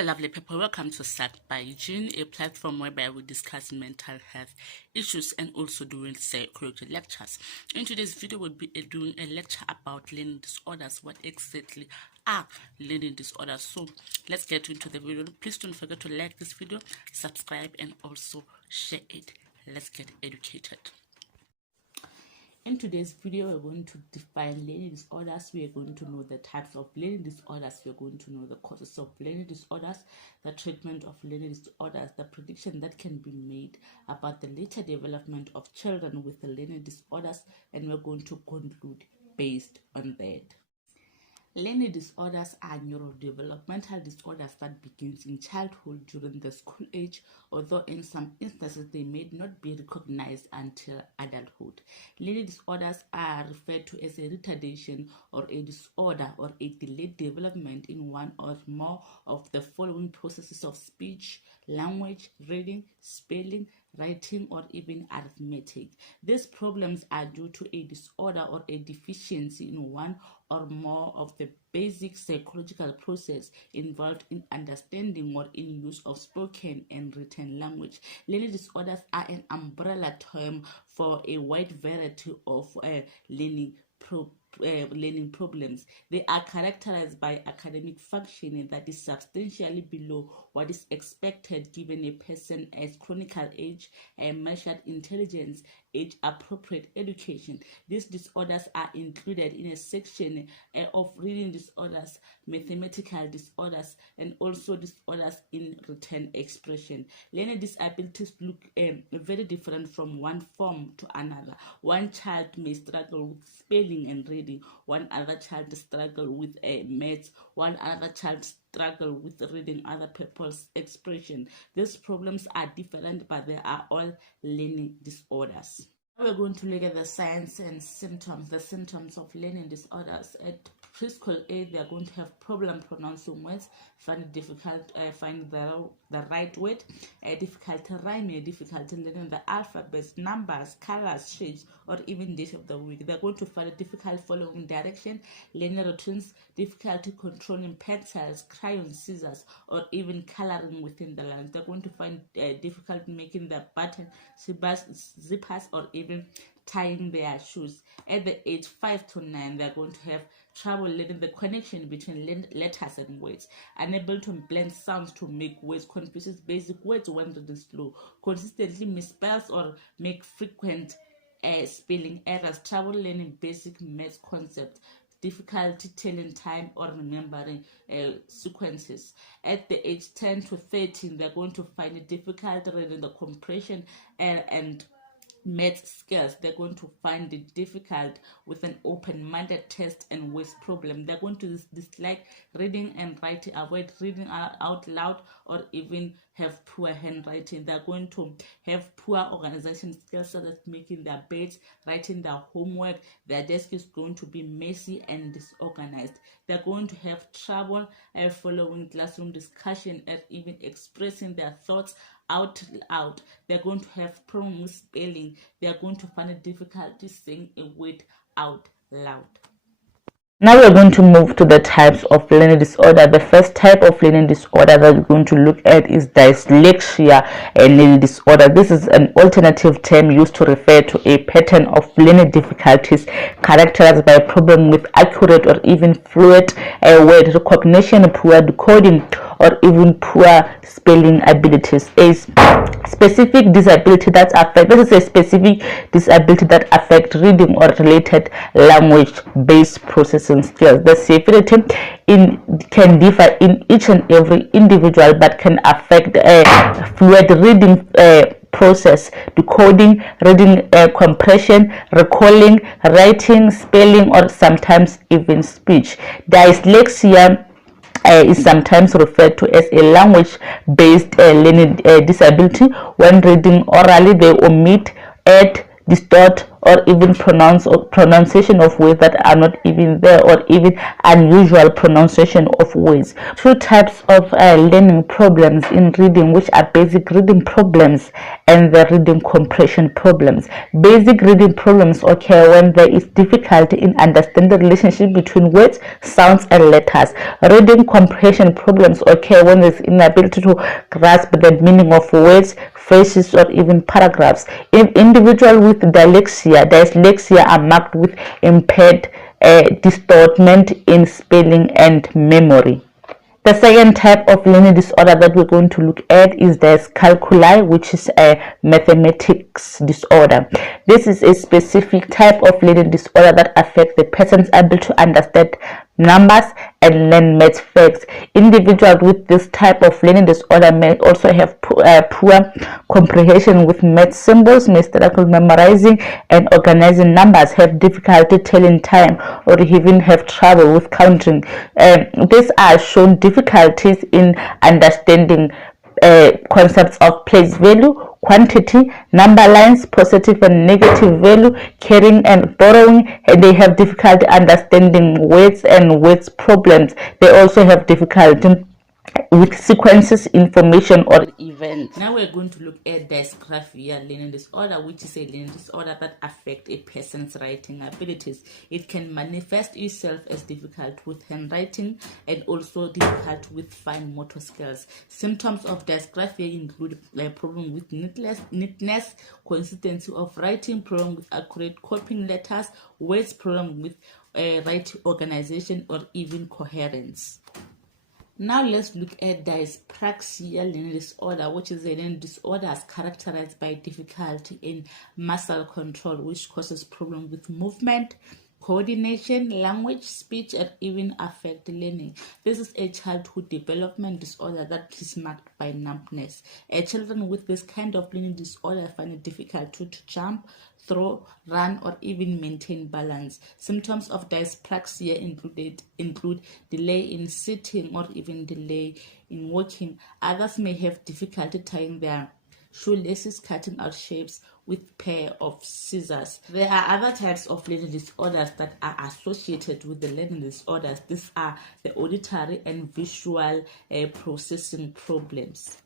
Hello lovely people, welcome to Sat by Eugene, a platform whereby we discuss mental health issues and also doing psychology lectures. In today's video we'll be doing a lecture about learning disorders. What exactly are learning disorders? So let's get into the video. Please don't forget to like this video, subscribe and also share it. Let's get educated. In today's video, we're going to define learning disorders. We are going to know the types of learning disorders. We're going to know the causes of learning disorders, the treatment of learning disorders, the prediction that can be made about the later development of children with the learning disorders, and we're going to conclude based on that. Learning disorders are neurodevelopmental disorders that begins in childhood during the school age, although in some instances they may not be recognized until adulthood. Learning disorders are referred to as a retardation or a disorder or a delayed development in one or more of the following processes of speech, language, reading, spelling, writing, or even arithmetic. These problems are due to a disorder or a deficiency in one or more of the basic psychological process involved in understanding or in use of spoken and written language. Learning disorders are an umbrella term for a wide variety of learning problems. They are characterized by academic functioning that is substantially below what is expected given a person as clinical age, measured intelligence, age-appropriate education. These disorders are included in a section of reading disorders, mathematical disorders, and also disorders in written expression. Learning disabilities look very different from one form to another. One child may struggle with spelling and reading, one other child struggle with maths, one other child struggle with reading other people's expression. These problems are different, but they are all learning disorders. Now we're going to look at the signs and symptoms, the symptoms of learning disorders. At preschool age, they are going to have problem pronouncing words, find it difficult find the right word, difficulty rhyming, difficulty learning the alphabets, numbers, colors, shapes, or even date of the week. They're going to find it difficult following direction, learning routines, difficulty controlling pencils, crayons, scissors, or even coloring within the lines. They're going to find difficult making the button, zippers, or even tying their shoes. At the age 5 to 9, they're going to have trouble learning the connection between letters and words, unable to blend sounds to make words, confuses basic words when reading slow, consistently misspells or make frequent spelling errors, trouble learning basic math concepts, difficulty telling time or remembering sequences. At the age 10 to 13, they're going to find it difficult reading the compression and math skills. They're going to find it difficult with an open-minded test and words problem. They're going to dislike reading and writing, avoid reading out loud, or even have poor handwriting. They're going to have poor organization skills, such as making their beds, writing their homework. Their desk is going to be messy and disorganized. They're going to have trouble following classroom discussion and even expressing their thoughts out loud. They're going to have problems with spelling. They're going to find it difficult to saying a word out loud. Now we're going to move to the types of learning disorder. The first type of learning disorder that we're going to look at is dyslexia and learning disorder. This is an alternative term used to refer to a pattern of learning difficulties characterized by a problem with accurate or even fluent word recognition, poor decoding, or even poor spelling abilities. This is a specific disability that affects reading or related language-based processing skills. The severity can differ in each and every individual, but can affect fluid reading process, decoding, reading compression, recalling, writing, spelling, or sometimes even speech. Dyslexia is sometimes referred to as a language-based learning disability. When reading orally, they omit, add, distort, or even pronunciation of words that are not even there, or even unusual pronunciation of words. Two types of learning problems in reading, which are basic reading problems and the reading comprehension problems. Basic reading problems occur when there is difficulty in understanding the relationship between words, sounds, and letters. Reading comprehension problems occur when there is inability to grasp the meaning of words, phrases, or even paragraphs. Individuals with dyslexia are marked with impaired distortment in spelling and memory. The second type of learning disorder that we're going to look at is dyscalculia, which is a mathematics disorder. This is a specific type of learning disorder that affects the person's ability to understand numbers and learn math facts. Individuals with this type of learning disorder may also have poor comprehension with math symbols, may struggle memorizing and organizing numbers, have difficulty telling time, or even have trouble with counting. These are shown difficulties in understanding concepts of place value, quantity, number lines, positive and negative value, carrying and borrowing, and they have difficulty understanding words and words problems. They also have difficulty with sequences, information, or events. Now we're going to look at dysgraphia learning disorder, which is a learning disorder that affects a person's writing abilities. It can manifest itself as difficult with handwriting and also difficult with fine motor skills. Symptoms of dysgraphia include a problem with neatness, consistency of writing, problem with accurate copying letters, words, problem with right organization, or even coherence. Now let's look at dyspraxia learning disorder, which is a learning disorder characterized by difficulty in muscle control, which causes problems with movement, coordination, language, speech, and even affect learning. This is a childhood development disorder that is marked by numbness. Children with this kind of learning disorder find it difficult to jump, throw, run, or even maintain balance. Symptoms of dyspraxia include delay in sitting or even delay in walking. Others may have difficulty tying their shoelaces, cutting out shapes with pair of scissors. There are other types of learning disorders that are associated with the learning disorders. These are the auditory and visual processing problems.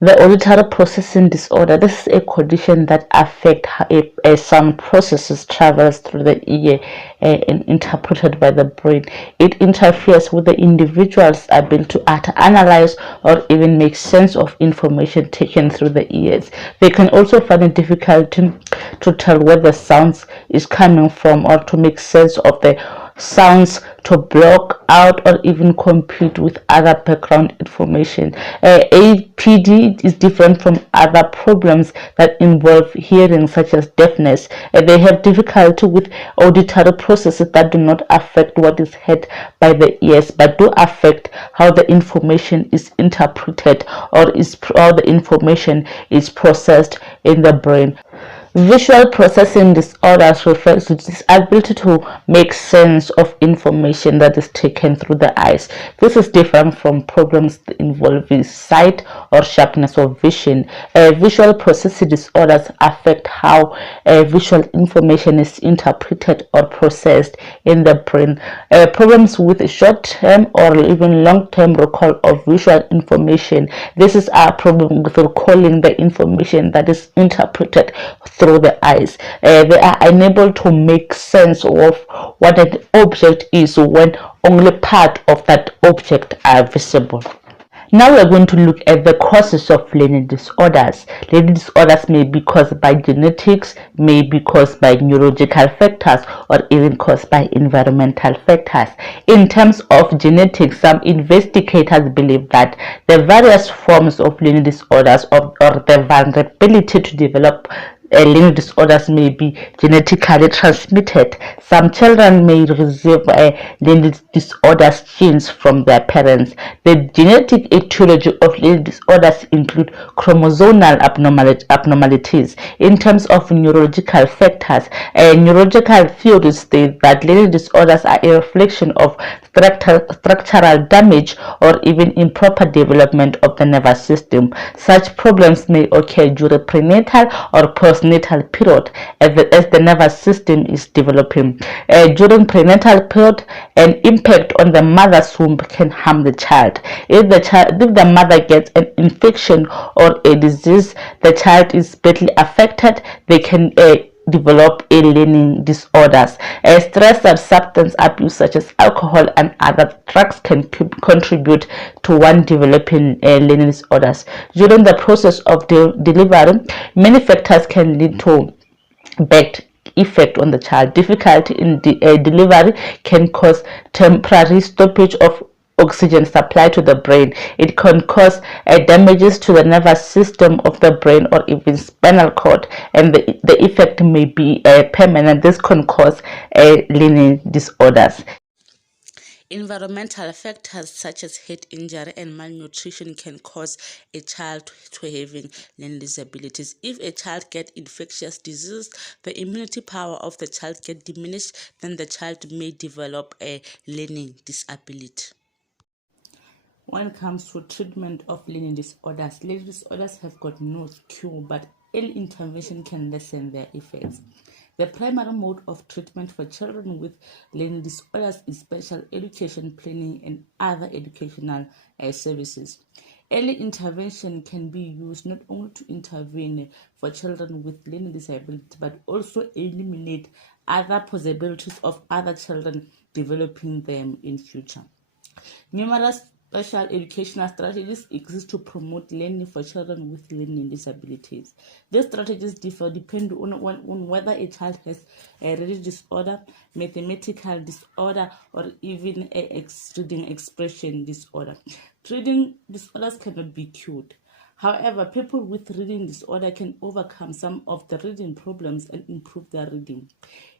The auditory processing disorder, this is a condition that affects how sound processes travels through the ear and interpreted by the brain. It interferes with the individual's ability to analyze or even make sense of information taken through the ears. They can also find it difficult to tell where the sounds is coming from or to make sense of the sounds, to block out or even compete with other background information. APD is different from other problems that involve hearing, such as deafness. They have difficulty with auditory processes that do not affect what is heard by the ears, but do affect how the information is interpreted or how the information is processed in the brain. Visual processing disorders refers to this ability to make sense of information that is taken through the eyes. This is different from problems involving sight or sharpness of vision. Visual processing disorders affect how visual information is interpreted or processed in the brain. Problems with short-term or even long-term recall of visual information. This is a problem with recalling the information that is interpreted through the eyes. They are unable to make sense of what an object is when only part of that object are visible. Now we're going to look at the causes of learning disorders. Learning disorders may be caused by genetics, may be caused by neurological factors, or even caused by environmental factors. In terms of genetics, some investigators believe that the various forms of learning disorders or the vulnerability to develop learning disorders may be genetically transmitted. Some children may receive learning disorders genes from their parents. The genetic etiology of learning disorders include chromosomal abnormalities. In terms of neurological factors, neurological theories state that learning disorders are a reflection of structural damage or even improper development of the nervous system. Such problems may occur during prenatal or postnatal period as the nervous system is developing. During prenatal period, an impact on the mother's womb can harm the child. If the mother gets an infection or a disease, the child is badly affected. They can develop learning disorders. Stress and substance abuse such as alcohol and other drugs can contribute to one developing learning disorders. During the process of delivery, many factors can lead to bad effect on the child. Difficulty in delivery can cause temporary stoppage of oxygen supply to the brain. It can cause damages to the nervous system of the brain or even spinal cord, and the effect may be permanent. This can cause learning disorders. Environmental factors such as head injury and malnutrition can cause a child to having learning disabilities. If a child gets infectious disease, the immunity power of the child gets diminished, then the child may develop a learning disability. When it comes to treatment of learning disorders have got no cure, but early intervention can lessen their effects. The primary mode of treatment for children with learning disorders is special education planning and other educational services. Early intervention can be used not only to intervene for children with learning disability, but also eliminate other possibilities of other children developing them in future. Numerous special educational strategies exist to promote learning for children with learning disabilities. These strategies differ depending on whether a child has a reading disorder, mathematical disorder, or even a reading expression disorder. Reading disorders cannot be cured. However, people with reading disorder can overcome some of the reading problems and improve their reading.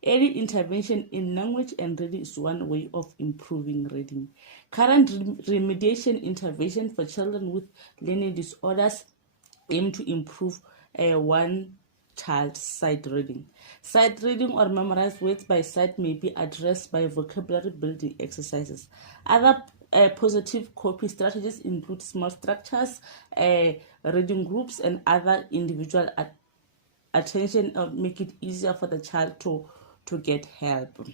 Early intervention in language and reading is one way of improving reading. Current remediation intervention for children with learning disorders aim to improve one child's sight reading. Sight reading or memorized words by sight may be addressed by vocabulary building exercises. Other positive copy strategies include small structures, reading groups, and other individual attention make it easier for the child to get help.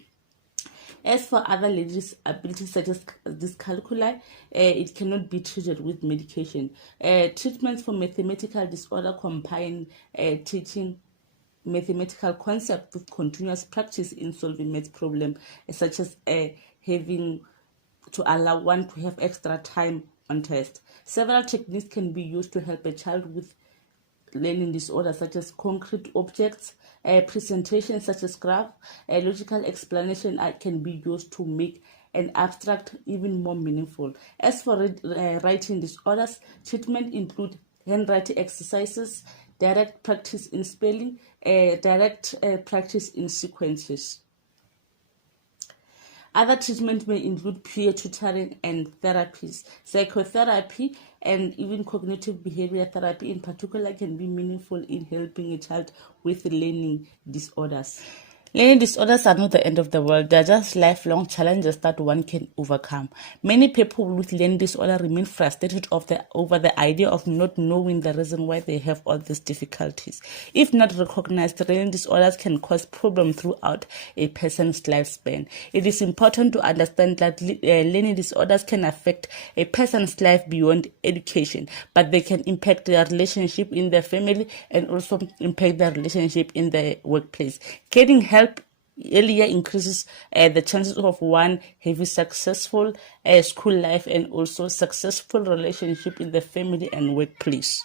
As for other learning disabilities such as dyscalculia, it cannot be treated with medication. Treatments for mathematical disorder combine teaching mathematical concepts with continuous practice in solving math problems, such as having to allow one to have extra time on test. Several techniques can be used to help a child with learning disorders such as concrete objects, presentation such as graph, logical explanation can be used to make an abstract even more meaningful. As for writing disorders, treatment include handwriting exercises, direct practice in spelling, direct practice in sequences. Other treatments may include peer tutoring and therapies. Psychotherapy and even cognitive behavior therapy in particular can be meaningful in helping a child with learning disorders. Learning disorders are not the end of the world. They are just lifelong challenges that one can overcome. Many people with learning disorder remain frustrated over the idea of not knowing the reason why they have all these difficulties. If not recognized, learning disorders can cause problems throughout a person's lifespan. It is important to understand that learning disorders can affect a person's life beyond education, but they can impact their relationship in their family and also impact their relationship in the workplace. Getting help earlier increases the chances of one having successful school life and also successful relationship in the family and workplace.